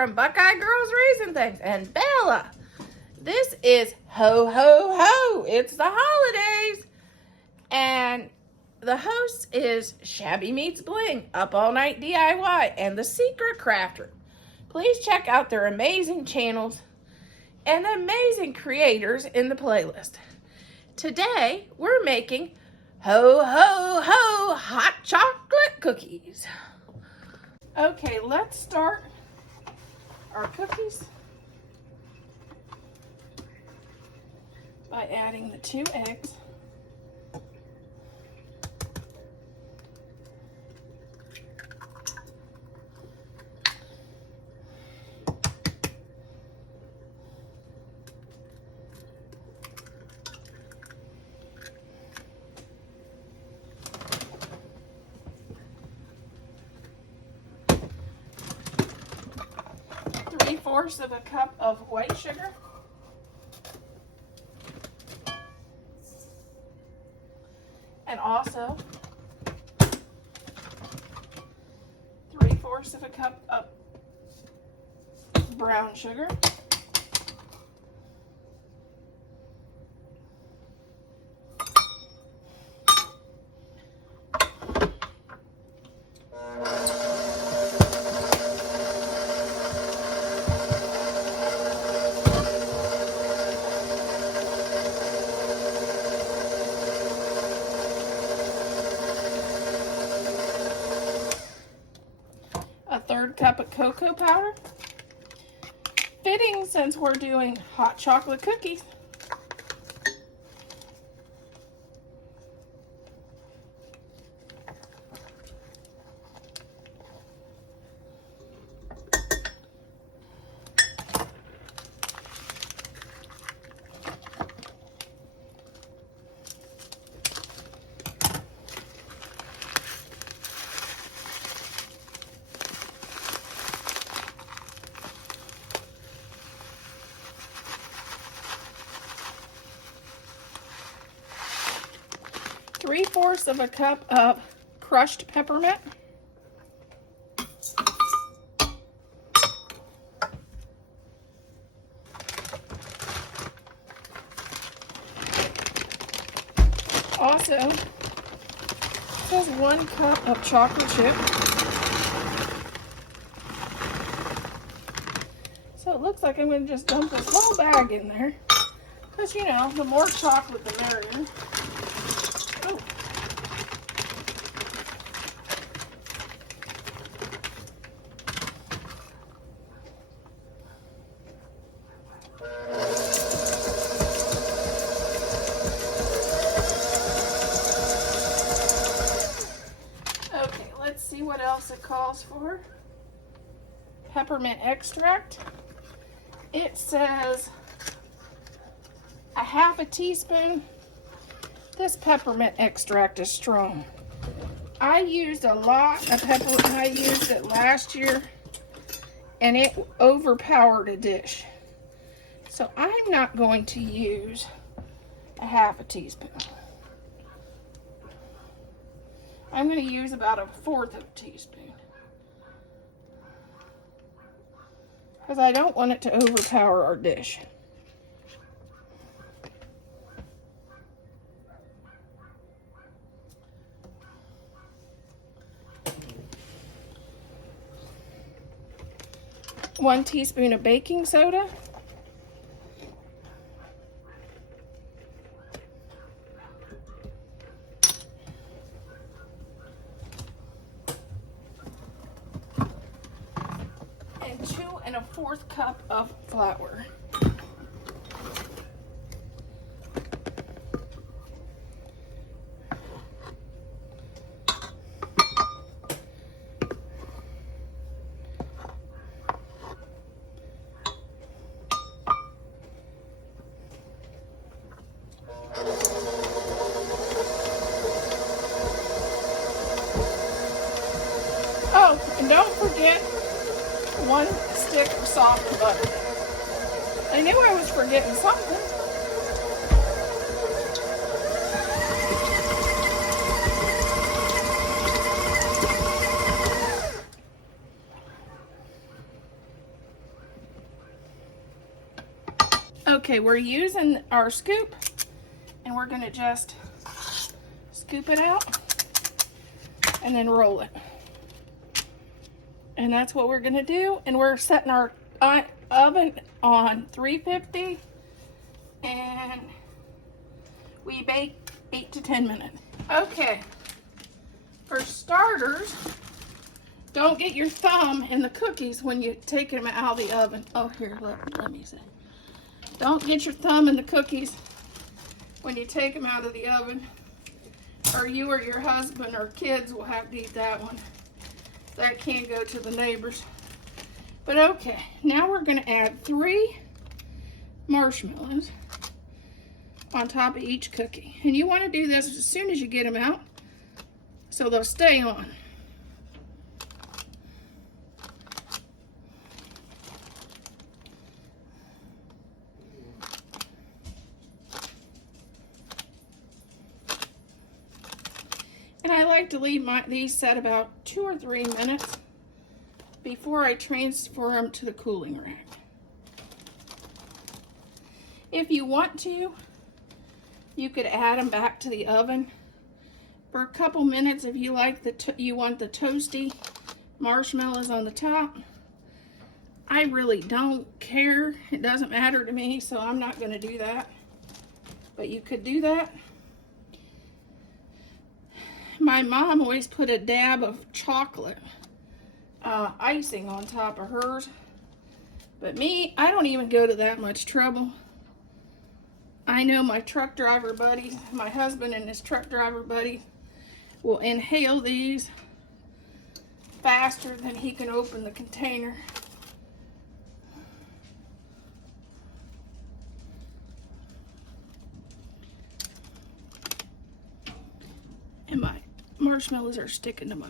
from Buckeye Girls Raisin Things. And Bella, this is Ho Ho Ho. It's the holidays. And the host is Shabby Meets Bling, Up All Night DIY, and The Secret Crafter. Please check out their amazing channels and the amazing creators in the playlist. Today, we're making Ho Ho Ho Hot Chocolate Cookies. Okay, let's start our cookies by adding the 2 eggs. Three-fourths of a cup of white sugar. And also 3/4 of a cup of brown sugar. A 1/3 cup of cocoa powder. Fitting since we're doing hot chocolate cookies. Three-fourths of a cup of crushed peppermint. Also, it says 1 cup of chocolate chip. So it looks like I'm going to just dump this whole bag in there. Because, you know, the more chocolate, the merrier. Oh. Okay, let's see what else it calls for. Peppermint extract. It says 1/2 teaspoon. This peppermint extract is strong. I used a lot of peppermint. I used it last year and it overpowered a dish. So I'm not going to use 1/2 teaspoon. I'm going to use about 1/4 teaspoon. Because I don't want it to overpower our dish. One teaspoon of baking soda. And 2 1/4 cup of flour. Oh, and don't forget 1 stick of soft butter. I knew I was forgetting something. Okay, we're using our scoop, and we're gonna just scoop it out and then roll it. And that's what we're gonna do. And we're setting our oven on 350, and we bake 8 to 10 minutes. Okay, for starters, don't get your thumb in the cookies when you take them out of the oven. Oh, here, let me see. Don't get your thumb in the cookies when you take them out of the oven, or you or your husband or kids will have to eat that one. That can't go to the neighbors. But okay, now we're gonna add 3 marshmallows on top of each cookie. And you wanna do this as soon as you get them out, so they'll stay on. And I like to leave these set about 2 or 3 minutes before I transfer them to the cooling rack. If you want to, you could add them back to the oven for a couple minutes if you like you want the toasty marshmallows on the top. I really don't care. It doesn't matter to me, so I'm not going to do that. But you could do that. My mom always put a dab of chocolate icing on top of hers. But me, I don't even go to that much trouble. I know my truck driver buddies, my husband and his truck driver buddy will inhale these faster than he can open the container. And my marshmallows are sticking to my